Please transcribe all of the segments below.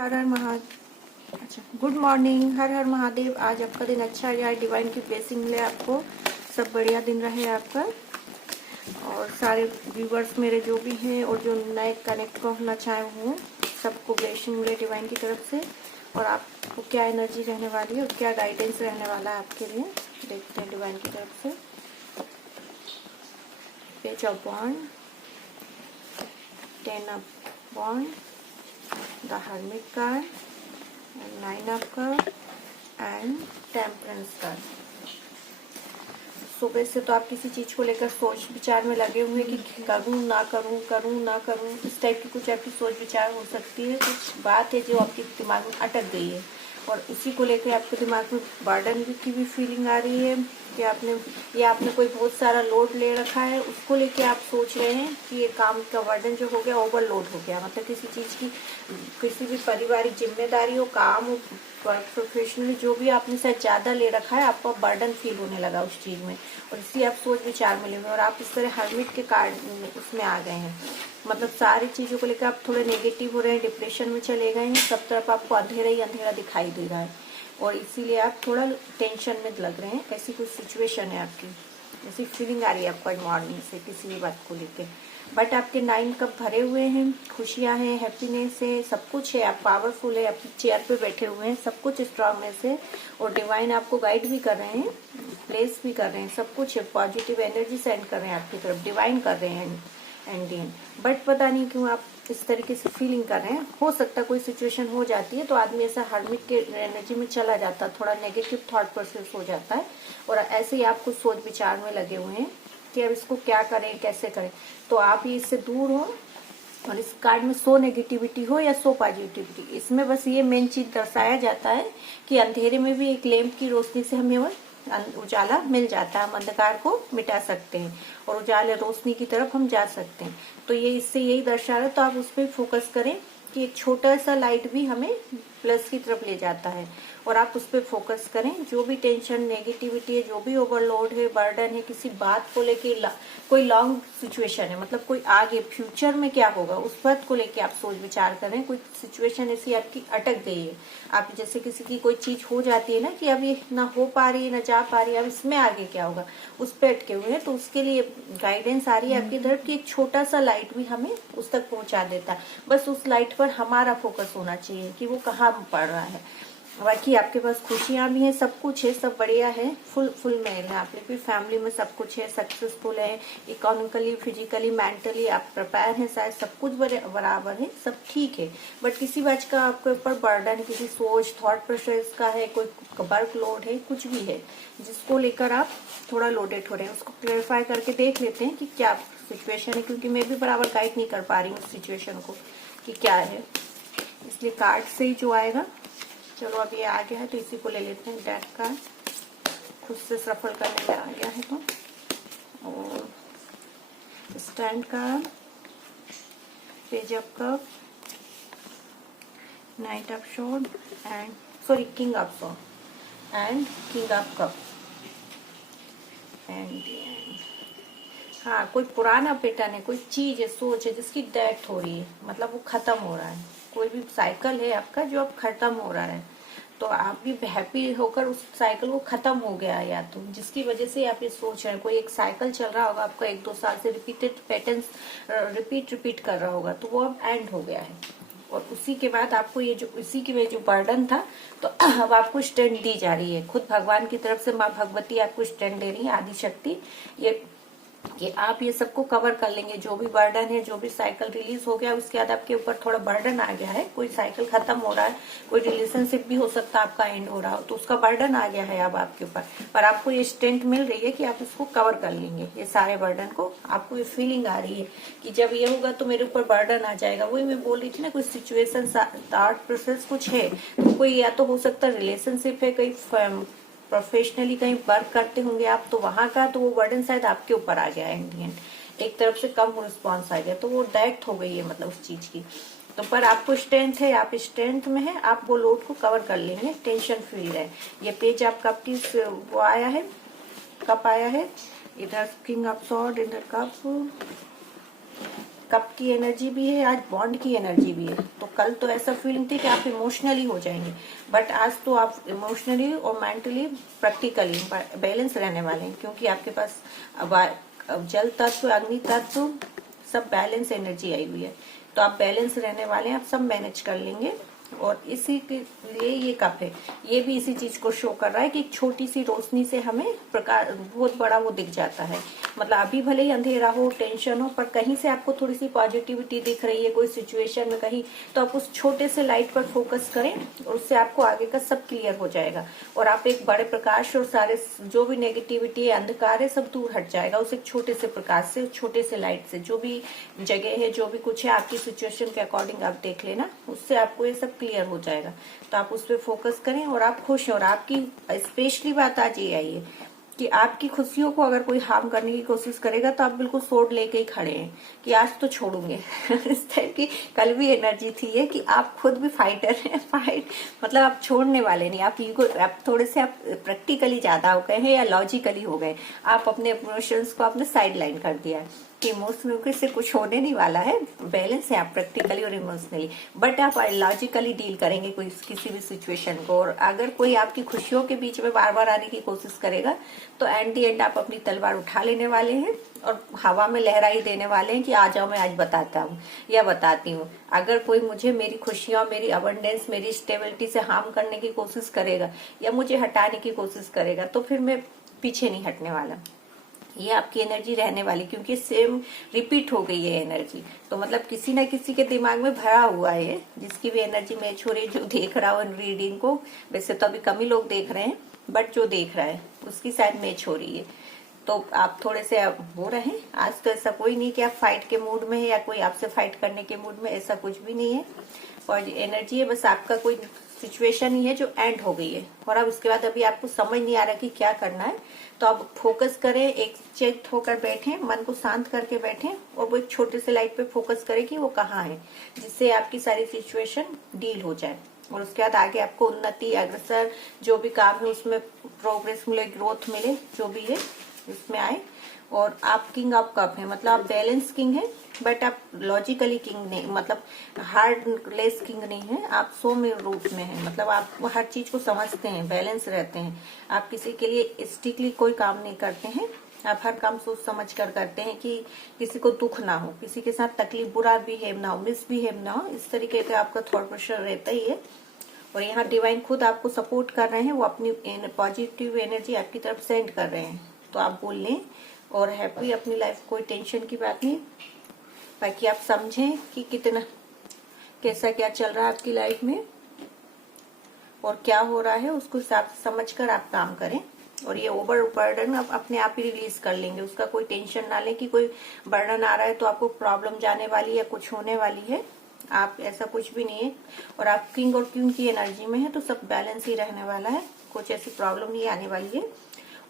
हर हर महादेव। अच्छा, good morning. हर हर महादेव। आज आपका दिन अच्छा जाए, डिवाइन की ब्लेसिंग मिले आपको, सब बढ़िया दिन रहे आपका। और सारे व्यूवर्स मेरे जो भी हैं और जो नए कनेक्ट को होना चाहे वो सबको ब्लेसिंग मिले डिवाइन की तरफ से। और आपको क्या एनर्जी रहने वाली है और क्या गाइडेंस रहने वाला है आपके लिए, देखते हैं डिवाइन की तरफ से। Page of wand, 10 of wand, the hermit card, 9 of cup and temperance card. सुबह से तो आप किसी चीज को लेकर सोच विचार में लगे हुए कि करूं ना करूं, करूं ना करूं, इस टाइप की कुछ आपकी सोच विचार हो सकती है। कुछ बात है जो आपके दिमाग में अटक गई है और उसी को लेकर आपके दिमाग में बर्डन की भी फीलिंग आ रही है कि आपने कोई बहुत सारा लोड ले रखा है, उसको लेके आप सोच रहे हैं कि ये काम का बर्डन जो हो गया ओवरलोड हो गया। मतलब किसी चीज की, किसी भी पारिवारिक जिम्मेदारी हो, काम हो, प्रोफेशनली जो भी आपने शायद ज्यादा ले रखा है, आपको बर्डन फील होने लगा उस चीज में और इसी आप सोच विचार में ले हुए और आप इस तरह हर्मिट के कार्ड उसमें आ गए हैं। मतलब सारी चीजों को लेकर आप थोड़े नेगेटिव हो रहे हैं, डिप्रेशन में चले गए हैं, सब तरफ आपको अंधेरा ही अंधेरा दिखाई दे रहा है और इसीलिए आप थोड़ा टेंशन में लग रहे हैं। ऐसी कुछ सिचुएशन है आपकी, ऐसी फीलिंग आ रही है आपको मॉर्निंग से किसी भी बात को लेके। बट आपके 9 कप भरे हुए हैं, खुशियां हैं, हैप्पीनेस है, सब कुछ है। आप पावरफुल है, अपनी चेयर पे बैठे हुए हैं, सब कुछ स्ट्रांगनेस है और डिवाइन आपको गाइड भी कर रहे हैं, प्लेस भी कर रहे हैं, सब कुछ है। पॉजिटिव एनर्जी सेंड कर रहे हैं आपकी तरफ, डिवाइन कर रहे हैं एंडियन। बट पता नहीं क्यों आप इस तरीके से फीलिंग कर रहे हैं। हो सकता है कोई सिचुएशन हो जाती है तो आदमी ऐसा हर्मिट के एनर्जी में चला जाता है, थोड़ा नेगेटिव थॉट प्रोसेस हो जाता है और ऐसे ही आप कुछ सोच विचार में लगे हुए हैं कि अब इसको क्या करें, कैसे करें। तो आप ये इससे दूर हो और इस कार्ड में सो नेगेटिविटी हो या सो पॉजिटिविटी, इसमें बस ये मेन चीज दर्शाया जाता है कि अंधेरे में भी एक लैंप की रोशनी से हमें उजाला मिल जाता है, हम अंधकार को मिटा सकते हैं और उजाले रोशनी की तरफ हम जा सकते हैं। तो ये इससे यही दर्शा रहा है। तो आप उस पर फोकस करें कि एक छोटा सा लाइट भी हमें प्लस की तरफ ले जाता है और आप उस पर फोकस करें। जो भी टेंशन, नेगेटिविटी है, जो भी ओवरलोड है, बर्डन है, किसी बात को लेके कोई लॉन्ग सिचुएशन है, मतलब कोई आगे फ्यूचर में क्या होगा उस बात को लेके आप सोच विचार करें। कोई सिचुएशन ऐसी आपकी अटक गई है, आप जैसे किसी की कोई चीज हो जाती है ना कि अब ये ना हो पा रही है, ना जा पा रही है, अब इसमें आगे क्या होगा, उस पर अटके हुए हैं। तो उसके लिए गाइडेंस आ रही है आपकी तरफ कि एक छोटा सा लाइट भी हमें उस तक पहुंचा देता है। बस उस लाइट पर हमारा फोकस होना चाहिए कि वो कहाँ पड़ रहा है। बाकी आपके पास खुशियां भी हैं, सब कुछ है, सब बढ़िया है, फुल मेल है। आप भी फैमिली में सब कुछ है, सक्सेसफुल है, इकोनॉमिकली, फिजिकली, मेंटली आप प्रिपेयर हैं, शायद सब कुछ बराबर है, सब ठीक है। बट किसी बात का आपके ऊपर बर्डन, किसी सोच, थॉट प्रोसेस का है, कोई वर्क लोड है, कुछ भी है जिसको लेकर आप थोड़ा लोडेड हो रहे हैं, उसको क्लेरिफाई करके देख लेते हैं कि क्या सिचुएशन है, क्योंकि मैं भी बराबर गाइड नहीं कर पा रही हूँ उस सिचुएशन को कि क्या है। इसलिए कार्ड से ही जो आएगा। चलो अब ये आ गया है तो इसी को ले लेते हैं। डेक कार्ड खुद से सफल करने में आ गया है तो, और stand card, page of cup, night of shard and sorry king of shard and king of cup and हाँ, कोई पुराना पैटर्न है, कोई चीज है, सोच है जिसकी डेथ हो रही है, मतलब वो खत्म हो रहा है। कोई भी साइकिल है आपका जो अब खत्म हो रहा है, तो आप भी हैप्पी होकर उस साइकिल को खत्म हो गया है, या तो जिसकी वजह से आप ये सोच रहे हैं। कोई एक साइकिल चल रहा होगा आपका 1-2 साल से, रिपीटेड पैटर्न रिपीट कर रहा होगा, तो वो अब एंड हो गया है। और उसी के बाद आपको ये जो इसी के जो बर्डन था, तो अब आपको स्ट्रेंथ दी जा रही है। खुद भगवान की तरफ से माँ भगवती आपको स्ट्रेंथ दे रही है, आदि शक्ति, ये कि आप ये सबको कवर कर लेंगे। जो भी बर्डन है, जो भी साइकिल रिलीज हो गया, उसके बाद आपके ऊपर थोड़ा बर्डन आ गया है। कोई साइकिल खत्म हो रहा है, कोई रिलेशनशिप भी हो सकता है आपका एंड हो रहा हो, तो उसका बर्डन आ गया है अब आपके ऊपर। पर आपको ये स्ट्रेंथ मिल रही है कि आप इसको कवर कर लेंगे, ये सारे बर्डन को। आपको ये फीलिंग आ रही है कि जब ये होगा तो मेरे ऊपर बर्डन आ जाएगा। वही मैं बोल रही थी ना, कोई सिचुएशन, थॉट प्रोसेस कुछ है, तो कोई या तो हो सकता है रिलेशनशिप है, कहीं प्रोफेशनली कहीं वर्क करते होंगे आप, तो वहां का तो वो बर्डन शायद आपके ऊपर आ गया है इंडियन, एक तरफ से कम रिस्पॉन्स आ गया, तो वो डेथ हो गई है मतलब उस चीज की। तो पर आपको स्ट्रेंथ है, आप स्ट्रेंथ में है, आप वो लोड को कवर कर लेंगे, टेंशन फ्री है। ये पेज आपका वो आया है, कप आया है, इधर किंग ऑफ सॉर्ड, इधर कप, कप की एनर्जी भी है, आज बॉन्ड की एनर्जी भी है। तो कल तो ऐसा फीलिंग थी कि आप इमोशनली हो जाएंगे, बट आज तो आप इमोशनली और मेंटली प्रैक्टिकली बैलेंस रहने वाले हैं, क्योंकि आपके पास जल तत्व, अग्नि तत्व, सब बैलेंस एनर्जी आई हुई है। तो आप बैलेंस रहने वाले हैं, आप सब मैनेज कर लेंगे। और इसी के लिए ये कप है, ये भी इसी चीज को शो कर रहा है कि एक छोटी सी रोशनी से हमें प्रकाश बहुत बड़ा वो दिख जाता है। मतलब अभी भले ही अंधेरा हो, टेंशन हो, पर कहीं से आपको थोड़ी सी पॉजिटिविटी दिख रही है कोई सिचुएशन में कहीं, तो आप उस छोटे से लाइट पर फोकस करें और उससे आपको आगे का सब क्लियर हो जाएगा। और आप एक बड़े प्रकाश और सारे जो भी नेगेटिविटी है, अंधकार है, सब दूर हट जाएगा उस एक छोटे से प्रकाश से, छोटे से लाइट से। जो भी जगह है, जो भी कुछ है, आपकी सिचुएशन के अकॉर्डिंग आप देख लेना, उससे आपको ये सब क्लियर हो जाएगा। तो आप उस पर फोकस करें और आप खुश हैं। और आपकी स्पेशली बात आज ये आई है कि आपकी खुशियों को अगर कोई हार्म करने की कोशिश करेगा तो आप बिल्कुल सोड लेके ही खड़े हैं कि आज तो छोड़ूंगे। इस टाइप की कल भी एनर्जी थी ये कि आप खुद भी फाइटर हैं, फाइट मतलब आप छोड़ने वाले नहीं। आप ईगो, आप थोड़े से आप प्रैक्टिकली ज्यादा हो गए हैं या लॉजिकली हो गए, आप अपने इमोशंस को आपने साइड लाइन कर दिया है कि इमोशनल से कुछ होने नहीं वाला है। बैलेंस है आप प्रैक्टिकली और इमोशनली, बट आप लॉजिकली डील करेंगे कोई किसी भी सिचुएशन को। और अगर कोई आपकी खुशियों के बीच में बार बार आने की कोशिश करेगा तो एट दी एंड आप अपनी तलवार उठा लेने वाले हैं और हवा में लहराई देने वाले हैं कि आ जाओ, मैं आज बताता हूँ या बताती हूँ। अगर कोई मुझे मेरी खुशियां, मेरी अबंडेंस, मेरी स्टेबिलिटी से हार्म करने की कोशिश करेगा या मुझे हटाने की कोशिश करेगा तो फिर मैं पीछे नहीं हटने वाला। ये आपकी एनर्जी रहने वाली, क्योंकि सेम रिपीट हो गई है एनर्जी। तो मतलब किसी ना किसी के दिमाग में भरा हुआ है, जिसकी भी एनर्जी मैच हो रही है, जो देख रहा हो रीडिंग को। वैसे तो अभी कम ही लोग देख रहे हैं, बट जो देख रहा है उसकी शायद मैच हो रही है। तो आप थोड़े से हो रहे हैं। आज तो ऐसा कोई नहीं कि आप फाइट के मूड में है या कोई आपसे फाइट करने के मूड में, ऐसा कुछ भी नहीं है। और एनर्जी है बस आपका कोई सिचुएशन ही है जो एंड हो गई है, और अब इसके बाद अभी आपको समझ नहीं आ रहा कि क्या करना है। तो आप फोकस करें, एक चेक होकर बैठें, मन को शांत करके बैठें और वो एक छोटे से लाइट पे फोकस करें कि वो कहाँ है, जिससे आपकी सारी सिचुएशन डील हो जाए। और उसके बाद आगे आपको उन्नति, अग्रसर, जो भी काम है उसमें प्रोग्रेस मिले, ग्रोथ मिले, जो भी है उसमें आए। और आप किंग ऑफ कप है, मतलब आप बैलेंस किंग है, बट आप लॉजिकली किंग नहीं, मतलब हार्डलेस किंग नहीं है, आप सौम्य रूप में है। मतलब आप हर चीज को समझते हैं, बैलेंस रहते हैं। आप किसी के लिए स्ट्रिक्टली कोई काम नहीं करते हैं, आप हर काम सोच समझ कर करते हैं कि किसी को दुख ना हो, किसी के साथ तकलीफ, बुरा बिहेव ना हो, मिसबिहेव ना हो। इस तरीके का आपका थॉट प्रोसेस रहता ही है। और यहाँ डिवाइन खुद आपको सपोर्ट कर रहे हैं, वो अपनी पॉजिटिव एनर्जी आपकी तरफ सेंड कर रहे हैं। तो आप बोल लें और हैप्पी अपनी लाइफ, कोई टेंशन की बात नहीं, ताकि आप समझें कि कितना कैसा क्या चल रहा है आपकी लाइफ में और क्या हो रहा है, उसको हिसाब से समझ कर आप काम करें। और ये ओवर बर्डन आप अपने आप ही रिलीज कर लेंगे, उसका कोई टेंशन ना लें कि कोई बर्डन आ रहा है तो आपको प्रॉब्लम जाने वाली है, कुछ होने वाली है। आप ऐसा कुछ भी नहीं है। और आप किंग और क्वीन की एनर्जी में है तो सब बैलेंस ही रहने वाला है, कुछ ऐसी प्रॉब्लम नहीं आने वाली है।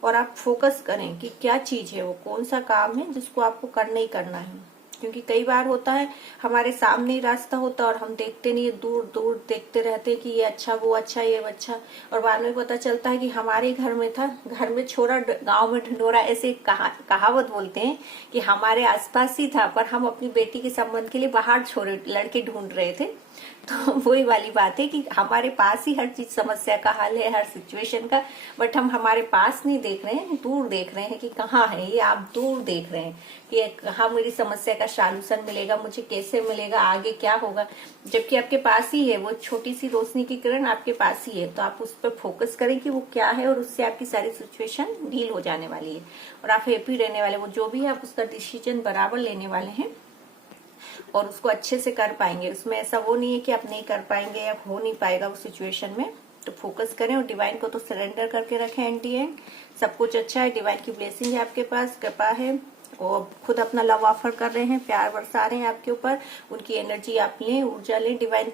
और आप फोकस करें कि क्या चीज है, वो कौन सा काम है जिसको आपको करना ही करना है। क्योंकि कई बार होता है हमारे सामने ही रास्ता होता है और हम देखते नहीं, दूर दूर देखते रहते हैं कि ये अच्छा, वो अच्छा, ये अच्छा, और बाद में पता चलता है कि हमारे घर में था, घर में छोरा गांव में ढिंढोरा, ऐसे कहावत बोलते हैं कि हमारे आसपास ही था, पर हम अपनी बेटी के संबंध के लिए बाहर छोरे लड़के ढूंढ रहे थे। तो वही वाली बात है कि हमारे पास ही हर चीज, समस्या का हल है, हर सिचुएशन का, बट हम हमारे पास नहीं देख रहे हैं, दूर देख रहे हैं कि कहाँ है ये। आप दूर देख रहे हैं कि कहाँ मेरी समस्या का सॉल्यूशन मिलेगा, मुझे कैसे मिलेगा, आगे क्या होगा, जबकि आपके पास ही है वो छोटी सी रोशनी की किरण, आपके पास ही है। तो आप उस पर फोकस करें कि वो क्या है और उससे आपकी सारी सिचुएशन डील हो जाने वाली है और आप हैप्पी रहने वाले। वो जो भी है आप उसका डिसीजन बराबर लेने वाले हैं और उसको अच्छे से कर पाएंगे। उसमें ऐसा वो नहीं है कि आप नहीं कर पाएंगे या हो नहीं पाएगा उस सिचुएशन में। तो फोकस करें और डिवाइन को तो सरेंडर करके रखें। एंड दी एंड सब कुछ अच्छा है, डिवाइन की ब्लेसिंग है आपके पास, कृपा है, और खुद अपना लव ऑफर कर रहे हैं, प्यार बरसा रहे हैं आपके ऊपर। उनकी एनर्जी आप लें, ऊर्जा लें, डिवाइन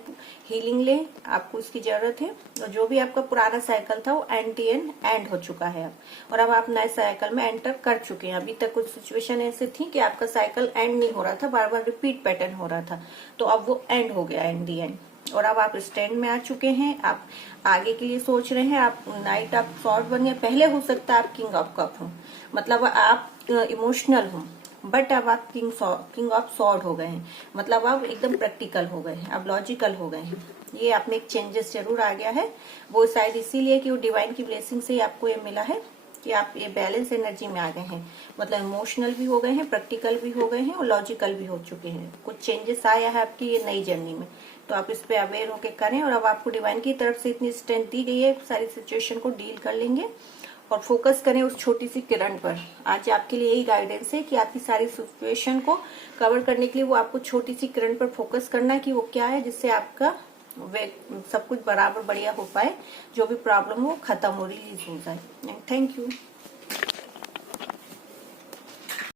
हीलिंग लें, आपको उसकी जरूरत है। और जो भी आपका पुराना साइकिल था वो एंड हो चुका है अब, और अब आप नए साइकिल में एंटर कर चुके हैं। अभी तक कुछ सिचुएशन ऐसी थी कि आपका साइकिल एंड नहीं हो रहा था, बार बार रिपीट पैटर्न हो रहा था, तो अब वो एंड हो गया, एंड दी एंड। और अब आप स्टैंड में आ चुके हैं, आप आगे के लिए सोच रहे हैं। आप नाइट, आप शॉर्ट बन गए। पहले हो सकता है आप किंग ऑफ कप हो, मतलब आप इमोशनल हो, बट अब आप किंग ऑफ सॉर्ड हो गए हैं, मतलब अब एकदम प्रैक्टिकल हो गए हैं, अब लॉजिकल हो गए हैं। ये आप में एक चेंजेस जरूर आ गया है, वो शायद इसीलिए कि वो डिवाइन की ब्लेसिंग से आपको ये मिला है कि आप ये बैलेंस एनर्जी में आ गए हैं, मतलब इमोशनल भी हो गए हैं, प्रैक्टिकल भी हो गए हैं और लॉजिकल भी हो चुके हैं। कुछ चेंजेस आया है आपकी ये नई जर्नी में, तो आप इस पे अवेयर होके करें। और अब आपको डिवाइन की तरफ से इतनी स्ट्रेंथ दी गई है, सारी सिचुएशन को डील कर लेंगे और फोकस करें उस छोटी सी किरण पर। आज आपके लिए यही गाइडेंस है कि आपकी सारी सिचुएशन को कवर करने के लिए वो आपको छोटी सी किरण पर फोकस करना है कि वो क्या है जिससे आपका वे सब कुछ बराबर बढ़िया हो पाए, जो भी प्रॉब्लम हो खत्म हो, रिलीज हो जाए। Thank you.